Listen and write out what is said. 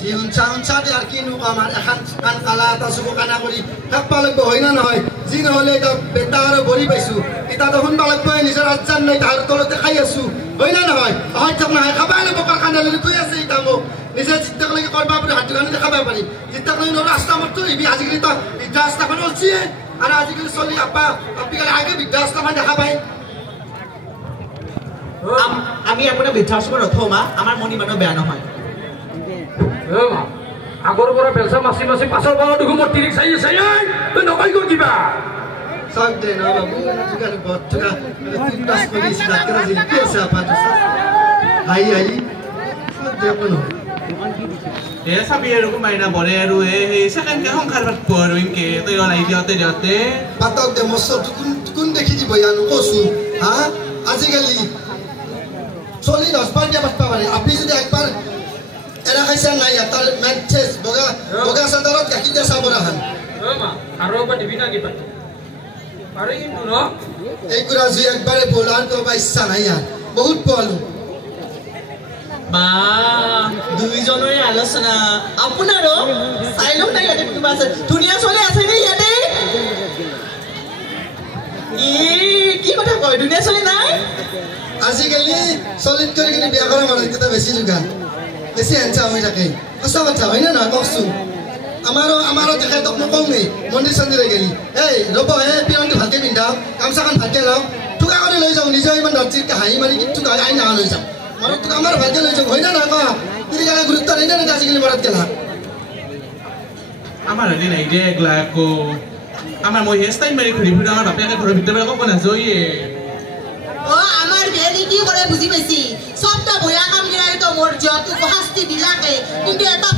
জীবন চাউনচাতে R কিনো আমাৰ এখন কান কালা এটা চকু কানা কৰি থাকবা লাগব হয় না নহয় যি নহলে এটা বেটা আৰু ভৰি পাইছো এটা দেখোন বালক পাই নিজৰ আজ্জান নাই তাৰ তলতে খাই আছো হয় না নহয় হয় থাক না খাবা লাগব কাৰখানালৈ কৈ আছে এটা মোক নিজে চিত্তকলৈকে কৰবা বুলি হাত কানি দেখাবা পাৰি চিত্তকলৈ ৰাস্তা মতো ইবি আজিকালি তো ৰাস্তাখন অলছি আৰু আজিকালি চলি আপা আপিকালে আগে বিদ্যাস্থান দেখা পায় আমি আপোনাৰ বৃদ্ধাশ্ৰমত ৰথমা আমাৰ মনি মানুহ বেয়া নহয় আগৰ পৰা বেলচা মাছি মাছি পাছৰ পৰা দেখো মোৰ তিৰিক চাই আছে তই নকই কৰ কিবা সব দে না বাবু তুকালে বটকা তুই পাস করিস না কেন যে কি আছে আপা তো আই সব দে কোন এ সাবি এরকম মাইনা বরে আৰু এই সেকেন্ড কে সংখাৰ বাত পৰ ইনকে তই লাই দিওতে পাতক দে মসল কোন দেখি দিব ইয়ানো কসু হ্যাঁ আজিকালি চলি 10 বার দিয়া বাত পারে আপনি যদি একবার এরা খাইছেন নাই তার ম্যাচেস বগা সাদারত গাকি দে সাবরাহান মা আর ওবা দিবি না কি পাত আরে কিন্তু ন এই গুরা জি একবারে বলার তো ইচ্ছা নাই আর বহুত বলু বা দুইজনৰে আলোচনা আপোনাৰো চাইলো নাই ইয়াতে কিবা আছে ধুনীয়া চলে আছে নে ইয়াতে কি কথা কয় ধুনীয়া চলে নাই আজিকালি চলিত কৰি কিনে বিয়া কৰা মানুহ এটা বেছি যোগান বেছি হেঞ্চা হৈ থাকে সঁচা কথা হয় না নহয় কওকচোন আমাৰো তেখেতক নকওঁগৈ মন্দিৰ চন্দিৰে গেলি এই ৰ'ব পিৰণটো ভালকে পিন্ধাওক গামোচাখন ভালকে লওক থোকা কৰি লৈ যাওঁ নিজে ইমান দৰ্জিৰকে হাঁহি মাৰি থোকা আই নাহা লৈ যাওঁ মানুহ তোক আমাৰ ভালকে লৈ যাওঁ হয় না নহয় কওক তিৰিকালে গুৰুত্ব নাই না আজিকালি মৰত গেলা আমাৰ হেৰি নাই দে এগলা আকৌ আমাৰ মই হেষ্টাইল মাৰি ঘূৰি ফুৰি আমাৰ বাপেকে ঘৰৰ ভিতৰত আকৌ নাযায়ে আমার বেনি কি করে বুঝি পাইছি সবটা বয়া কাম গিলাই তো মোর যত শাস্তি দিলাকে কিন্তু এটা